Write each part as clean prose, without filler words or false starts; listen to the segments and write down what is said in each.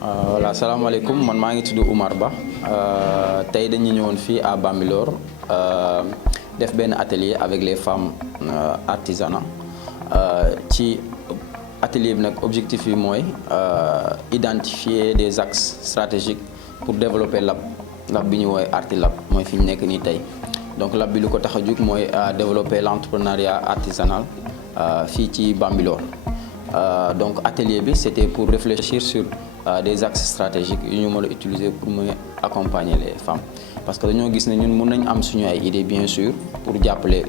Voilà, salaamaaleykum man maa ngi tudd Oumar Ba tey dañu ñëwoon fii à Bambilor def benn atelier avec les femmes artisanat ci atelier bi nag objectif bi mooy identifier des axes stratégiques pour développer lab bi ñu woowee Artilab mooy fi ñu nekk nii tey donc lab bi lu ko tax a jug mooy développer l'entrepreneuriat artisanal fii ci Bambilor donc atelier bi c'était pour réfléchir sur des axes stratégiques yu ñu mën a utiliser pour mën a accompagner les femmes parce que dañoo gis ne ñun mën nañ am suñu ay idées bien sûr pour jàppale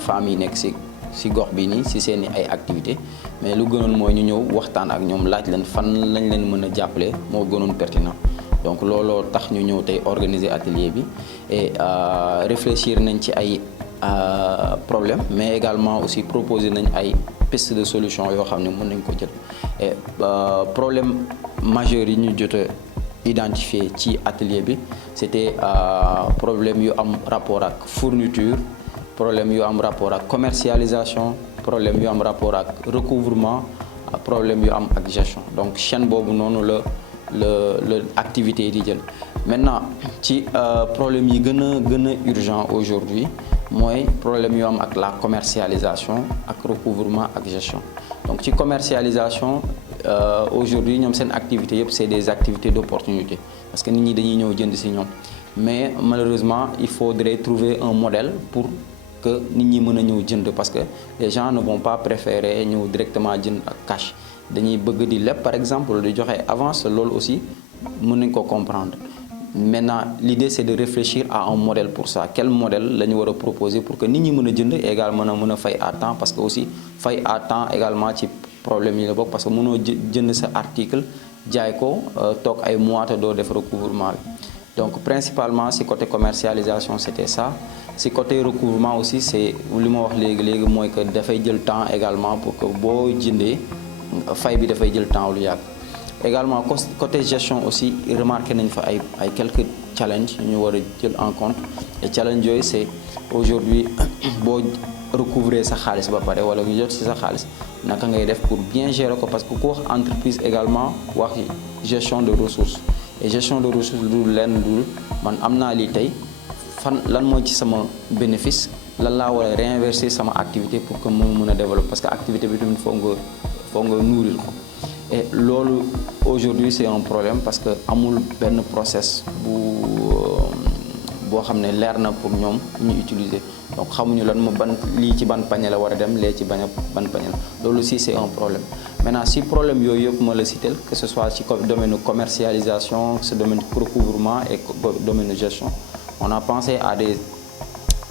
femmes yi nekk ci gox bi nii ci seeni ay activités mais lu gënoon mooy ñu ñëw waxtaan ak ñoom laaj leen fan lañ leen mën a jàppale moo gënoon pertinent donc looloo tax ñu ñëw tey organiser atelier bi et réfléchir nañ ci ay problème mais également aussi proposer nañ ay piste de solution yoo xam ne mën nañ ko jël et problème majeur yi ñu jot a identifié ci atelier bi c'était problème yu am rapport ak fourniture problème yu am rapport ak commercialisation problème yu am rapport ak recouvrement problème yu am ak gestion donc chaîne boobu noonu la activité yi di jël maintenant ci problème yi gën a urgent aujourd'hui mooy problème yu am ak la commercialisation ak recouvrement ak gestion donc ci commercialisation aujourd'hui ñoom seen activité yëpp c'est des activités d'opportunité parce que nit ñi dañuy ñëw jënd ci ñoom mais malheureusement il faudrait trouver un modèle pour que nit ñi mën a ñëw jënd parce que les gens ne vont pas préférer ñëw directement jënd ak cash dañuy bëgg di leb par exemple di joxe avance loolu aussi mën nañ ko comprendre maintenant l'idée c'est de réfléchir à un modèle pour ça quel modèle la ñu war a proposer pour que nit ñi mën a jënd également mën a fay à temps parce que aussi fay à temps également ci problème yi la bokk parce que mënoo jënd sa article jaay ko toog ay mois te doo def recouvrement bi donc principalement ci côté commercialisation c'était ça ci côté recouvrement aussi c'est li ma wax léegi mooy que dafay jël temps également pour que boo jëndee fay bi dafay jël temps lu yàgg également côté gestion aussi remarqué nañ fa ay quelques challenges yu ñu war a jël en compte et challenge yooyu c'est aujourd'hui boo recouvrer sa xaalis ba pare wala nga jot ci sa xaalis naka ngay def pour bien gérer ko parce que ku wax entreprise également wax gestion de ressources et gestion de ressources lu lenn dul man am naa lii tey fan lan mooy ci sama bénéfice lan laa war a réinverser sama activité pour que mu mën a développer parce que activité bi tamit foog nga nourrir ko et loolu aujourd'hui c'est un problème parce que amul benn process boo xam ne leer na pour ñoom ñu utiliser donc xamuñu lan mo ban lii ci ban panier la war a dem lee ci ban panier la loolu aussi c'est un problème maintenant si problème yooyu yëpp ma la citer que ce soit ci domaine de commercialisation ce domaine de recouvrement et domaine de gestion on a pensé à des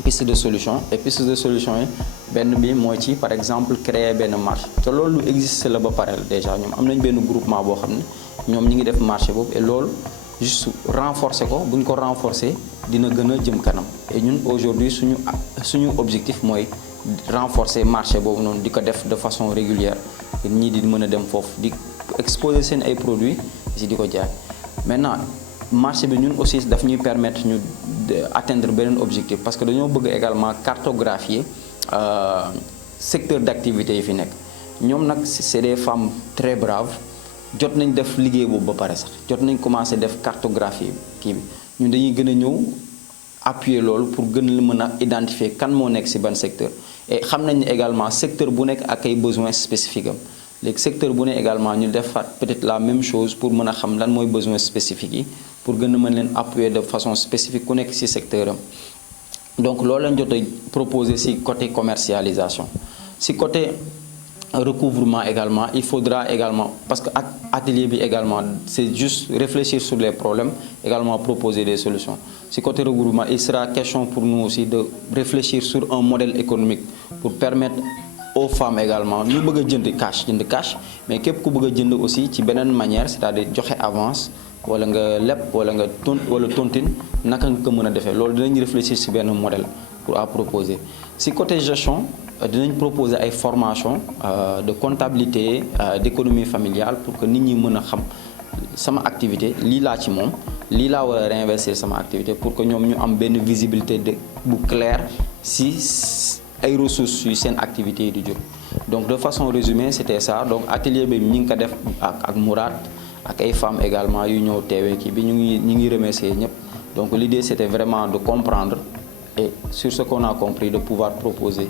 pistes de solution et pistes de solution yi benn bi mooy ci par exemple créer benn marché te loolu lu existe la ba pare déjà ñoom am nañ benn groupement boo xam ne ñoom ñi ngi def marché boobu et loolu juste renforcer ko bu ñu ko renforcer dina gën a jëm kanam et ñun aujourd'hui suñu objectif mooy renforcer marché boobu noonu di ko def de façon régulière ñii di mën a dem foofu di exposer seen ay produits si di ko jaay maintenant marché bi ñun aussi daf ñuy permettre ñu atteindre beneen objectif parce que dañoo bëgg également cartographier secteur d'activité yi fi nekk ñoom nag c'est des femmes très braves jot nañ def liggéey boobu ba pare sax jot nañ commencer def cartographie kii bi ñun dañuy gën a ñëw appuyer loolu pour gën la mën a identifier kan moo nekk ci ban secteur et xam nañ ne également secteur bu nekk ak ay besoins spécifiques am léegi secteur bu ne également ñu defaat peut-être la même chose pour mën a xam lan mooy besoins spécifiques yi pour gën a mën leen appuyer de façon spécifique ku nekk ci secteur am donc loolu lañ jot a proposer ci côté commercialisation ci côté recouvrement également il faudra également parce que atelier bi également c'est juste réfléchir sur les problèmes également proposer des solutions ci côté recouvrement il sera question pour nous aussi de réfléchir sur un modèle économique pour permettre aux femmes également ñu bëgg a jënd cash mais képp ku bëgg a jënd aussi ci beneen manière c'est-à-dire joxe avance wala nga leb wala nga tontine naka nga ko mën a defee loolu dinañ réfléchir ci benn modèle pour à proposer ci côté gestion dinañ proposer ay formations de comptabilité d'économie familiale pour que nit ñi mën a xam sama activité lii laa ci moom lii laa war a réinvestir sama activité pour que ñoom ñu am benn visibilité bu claire ci ay ressources yu seen activité yi di jóg donc de façon résumée c'était ça donc atelier bi ñu ngi ko def ak Mourad ak ay femmes également yu ñëw teewee kii bi ñu ngi remercier ñëpp. Donc l'idée c'était vraiment de comprendre et sur ce qu'on a compris de pouvoir proposer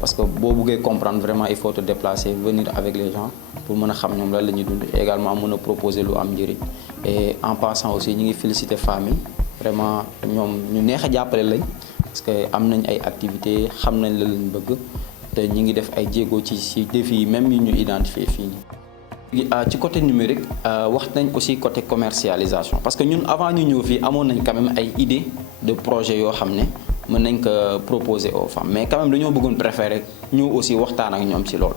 parce que boo buggee comprendre vraiment il faut te déplacer venir avec les gens pour mën a xam ñoom lan la ñuy dund et également mën a proposer lu am njëriñ et en passant aussi ñu ngi féliciter femmes yi vraiment ñoom ñu neex a jàppale lañ parce que am nañ ay activités xam nañ la lañ bëgg te ñu ngi def ay jéego ci défis yi même yi ñu identifier fii nii. ci côté numérique wax nañ aussi côté commercialisation parce que ñun avant ñu ñëw fii amoon nañ quand même ay idées de projet yoo xam ne mën nañ ko proposer aux femmes mais quand même dañoo bëggoon préférer ñëw aussi waxtaan ak ñoom ci loolu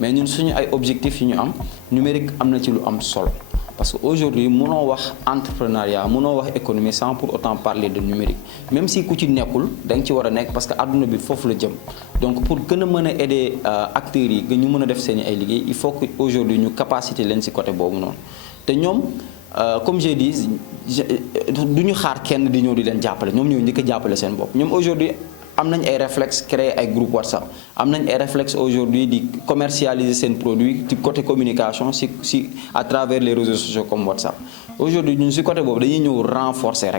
mais ñun suñu ay objectifs yi ñu am numérique am na ci lu am solo parce que aujourd'hui mënoo wax entrepreneuriat mënoo wax économie sans pour autant parler de numérique même si ku ci nekkul da nga ci war a nekk parce que adduna bi foofu la jëm donc pour gën a mën a aider acteurs yi nga ñu mën a def seen ay liggéey il faut que aujourd'hui ñu capacité leen ci côté boobu noonu te ñoom comme j'ai dit du ñu xaar kenn di ñëw di leen jàppale ñoom ñoo njëkk a jàppale seen bopp ñoom aujourd'hui am nañ ay réflexes créer ay groupe WhatsApp am nañ ay réflexes aujourd'hui di commercialiser seen produit ci côté communication si à travers les réseaux sociaux comme WhatsApp aujourd'hui ñun si côté boobu dañuy ñëw renforcer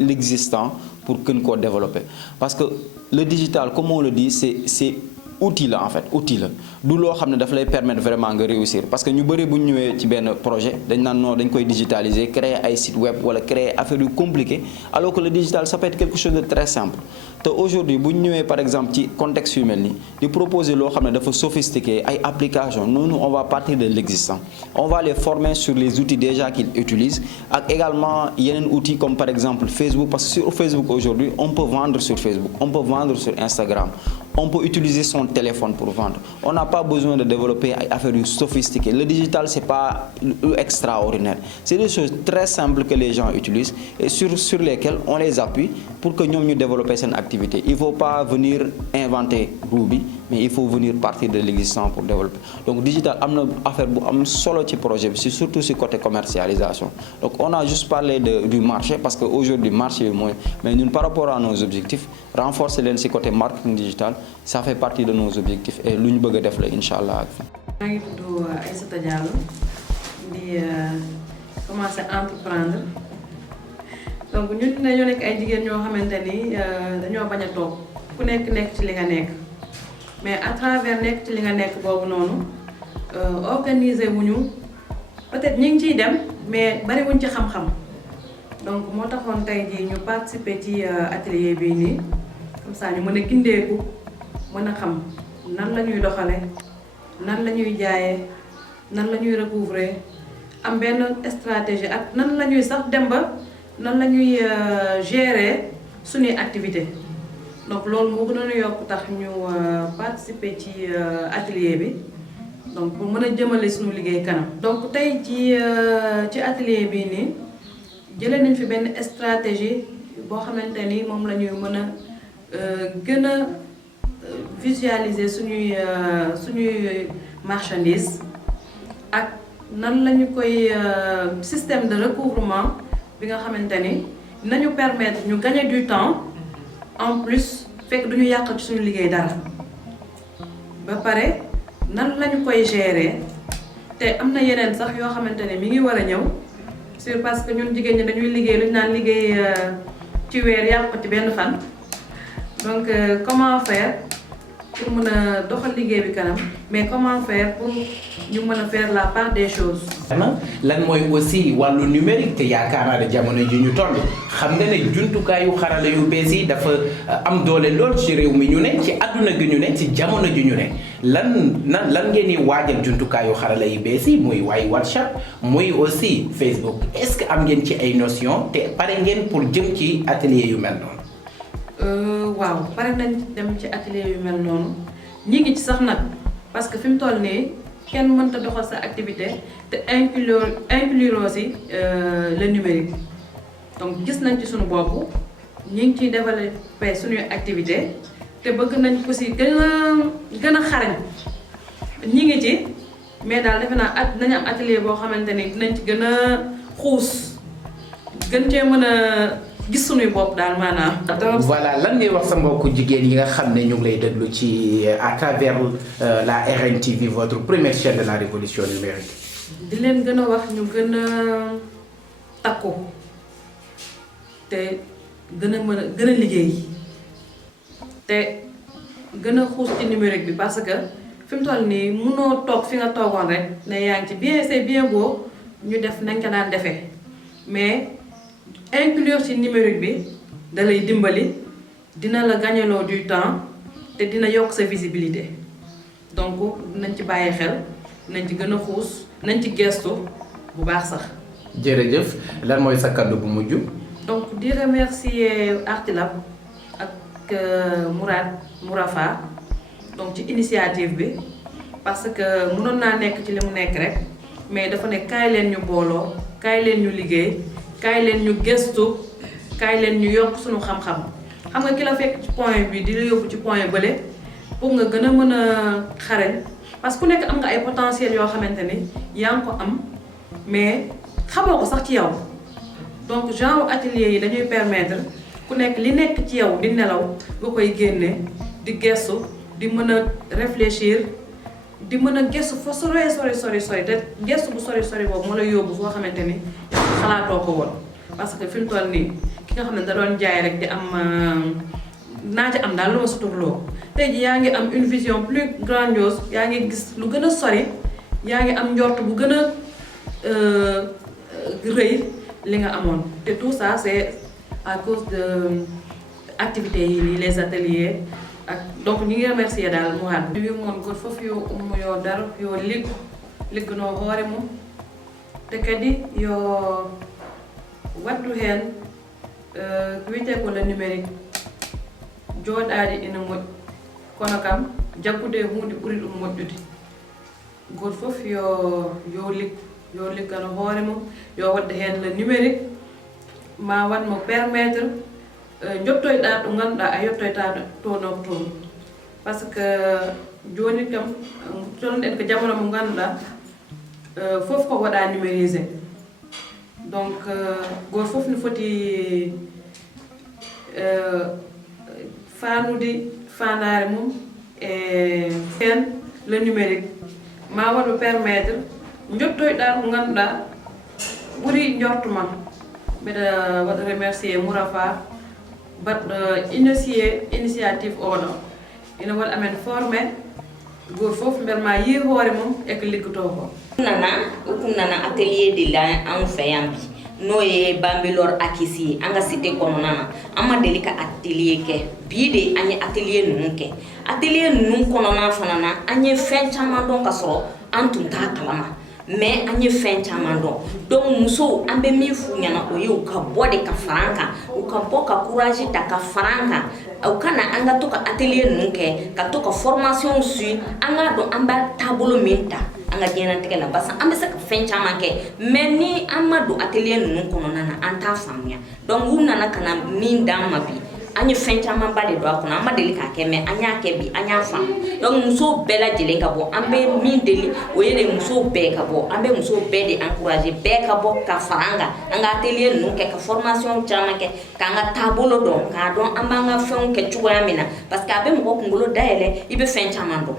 l'existant pour gën koo développer parce que le digital comme on le dit c'est outil la en fait outil la du loo xam ne daf lay permettre vraiment nga réussir parce que ñu bëri bu ñu ñëwee ci benn projet dañ naan non dañ koy digitaliser créer ay site web wala créer affaire yu compliqué alors que le digital ça peut être quelque chose de très simple te aujourd'hui bu ñu ñëwee par exemple ci contexte yu mel nii di proposer loo xam ne dafa sophistiqué ay applications noonu on va partir de l'existant on va les former sur les outils déjà qu'ils utilisent ak également yeneen outils comme par exemple Facebook parce que sur Facebook aujourd'hui on peut vendre sur Facebook on peut vendre sur Instagram on peut utiliser son téléphone pour vendre on n'a pas besoin de développer ay affaires yu sophistiquées le digital c'est pas extraordinaire c'est des choses très simples que les gens utilisent et sur lesquelles on les appuie pour que ñoom ñu développer seen activité il faut pas venir inventer roue bi mais il faut venir partir de l'existant pour développer donc digital am na affaire bu am solo ci projet bi surtout ci côté commercialisation donc on a juste parlé du marché parce que aujourd'hui marché bi mooy mais ñun par rapport à nos objectifs renforcer leen ci côté marketing digital ça fait partie de nos objectifs et lu ñu bëgg a def la incha allah ak fi. maa ngi tudd Aïssata Diallo di commencer entreprendre donc ñun dañoo nekk ay jigéen ñoo xamante ni dañoo bañ a toog ku nekk ci li nga nekk mais à travers nekk ci li nga nekk boobu noonu organiser wuñu peut-être ñu ngi ciy dem mais bari wuñ ci xam-xam donc moo taxoon tey jii ñu participer ci atelier bii nii comme ça ñu mën a gindeeku mën a xam nan la ñuy doxale nan la ñuy jaayee nan la ñuy recouvrer am benn stratégie ak nan la ñuy sax dem ba nan la ñuy gérer suñuy activité donc loolu moo gënoon a yokk tax ñu participer ci atelier bi donc pour mën a jëmale suñu liggéey kanam. donc tey ci atelier bii nii jëlee nañ fi benn stratégie boo xamante ni moom la ñuy mën a gën a visualiser suñuy marchandise ak nan lañu koy système de recouvrement bi nga xamante ni nañu permettre ñu gagner du temps en plus fekk duñu yàqal ci suñu liggéey dara ba pare nan lañu koy gérer te am na yeneen sax yoo xamante ne mi ngi war a ñëw sur parce que ñun jigéen ñi dañuy liggéey lu ñu naan liggéey ci weer yàq ko ci benn fan donc comment faire pour mën a doxal liggéey bi kanam mais comment faire pour ñu mën a faire la part des choses. lan mooy aussi wàllu numérique te yaakaar naa ne jamono ji ñu toll xam nga ne jumtukaayu xarala yu bees yi dafa am doole lool ci réew mi ñu ne ci àdduna gi ñu ne ci jamono ji ñu ne lan ngeen di waajal jumtukaayu xarala yu bees yi muy waay WhatsApp muy aussi Facebook est-ce que am ngeen ci ay notion te pare ngeen pour jëm ci atelier yu mel noonu. waaw pare nañ dem ci atelier yu mel noonu ñi ngi ci sax nag parce que fi mu toll nii kenn mënta doxal sa activité te inclure aussi le numérique donc gis nañ ci suñu bopp ñi ngi ciy développer suñuy activité te bëgg nañ aussi gën a xarañ ñi ngi ci mais daal defe naa nañu am atelier boo xamante ni dinañ ci gën a xuus gën cee mën a gis suñuy bopp daal maanaam. voilà lan ngay wax sa mbokku jigéen yi nga xam ne ñu ngi lay déglu ci à travers la RNTV votre première chaîne de la révolution numérique. di leen gën a wax ñu gën a takku te gën a liggéey te gën a xuus ci numérique bi parce que fi mu toll nii mënoo toog fi nga toogoon rek ne yaa ngi ci bien c'est bien beau ñu def nañ ko daan defee mais inclure ci numérique bi da lay dimbali dina la gagneloo du temps te dina yokk sa visibilité donc nañ ci bàyyi xel nañ ci gën a xuus nañ ci gestu bu baax sax. jërëjëf lan mooy sa kaddu bu mujj. donc di remercier Artilab ak Mourafa donc ci initiative bi parce que mënoon naa nekk ci li mu nekk rek mais dafa ne kaay leen ñu booloo kaay leen ñu liggéey kaay leen ñu gestu kaay leen ñu yokk suñu xam-xam xam nga ki la fekk ci point bi di la yóbbu ci point bële pour nga gën a mën a xarañ parce que ku nekk am nga ay potentiel yoo xamante ni yaa ngi ko am mais xamoo ko sax ci yow donc genre atelier yi dañuy permettre ku nekk li nekk ci yow di nelaw nga koy génne di gestu di mën a réfléchir di mën a gestu fa sori te gestu bu sori boobu moo lay yóbbu foo xamante ni xalaatoo ko woon parce que fi mu toll nii ki nga xam ne da doon jaay rek di am naa ci am daal lu ma suturloo tey ji yaa ngi am une vision plus grandiose yaa ngi gis lu gën a sori yaa ngi am njort bu gën a rëy li nga amoon te tout ça c'est à cause de activités yi nii les ateliers ak donc ñu ngi remercier daal mu waat wi moon goto fof yo ummo yo daro yo liggono hoore mum te kadi yo waddu hen ko wiyete ko le numérique jooɗaade ina moƴƴi kono kam jaggude hunde ɓuri ɗum moƴƴude goto fof yo liggano hoore mum yo wadda hen le numérique ma watmo permettre jottoyɗa ɗo ganduɗa a yettoyta tono toon par ce que joni kam tolɗen ko jamono mo ganduɗa fof ko waɗa numérisé donc goto fof ne foti fanude fandare mum e hen le numérique ma waɗmo permettre jottoyɗa ko ganduɗa ɓuuri jortuma mbeɗa waɗa remercier Mourafa baɗɗo initiative oɗo ina waɗa amen formé goto fof mbel ma yi hoore mum e ko liggoto ko nana atelier de la an fɛ yan bi n'o ye Bambilor Akisi an ka cité kɔnɔna na an ma deli ka atelier kɛ bi de an ye atelier ninnu kɛ atelier ninnu kɔnɔna fana na an ye fɛn caman dɔn ka sɔrɔ an tun t'a kalama mais an ye fɛn caman dɔn donc musow an bɛ min f'u ɲɛna o ye u ka bɔ de ka fara an kan u ka bɔ ka courage ta ka fara an kan u kana an ka to ka atelier ninnu kɛ ka to ka formation suivre an k'a dɔn an b'a taabolo min ta an ka diɲɛlatigɛ la parce que an bɛ se ka fɛn caman kɛ mais ni an ma don atelier ninnu kɔnɔna na an t'a faamuya donc u nana ka na min d'an ma bi an ye fɛn caman ba de don a kɔnɔ an ma deli k'a kɛ mais an y'a kɛ bi an y'a faamu donc musow bɛɛ lajɛlen ka bɔ an bɛ min deli o ye de musow bɛɛ ka bɔ an bɛ musow bɛɛ de encourager bɛɛ ka bɔ ka fara an kan an ka atelier ninnu kɛ ka formation caman kɛ k'an ka taabolo dɔn k'a dɔn an b'an ka fɛnw kɛ cogoya min na parce que a bɛ mɔgɔ kunkolo dayɛlɛ i bɛ fɛn caman dɔn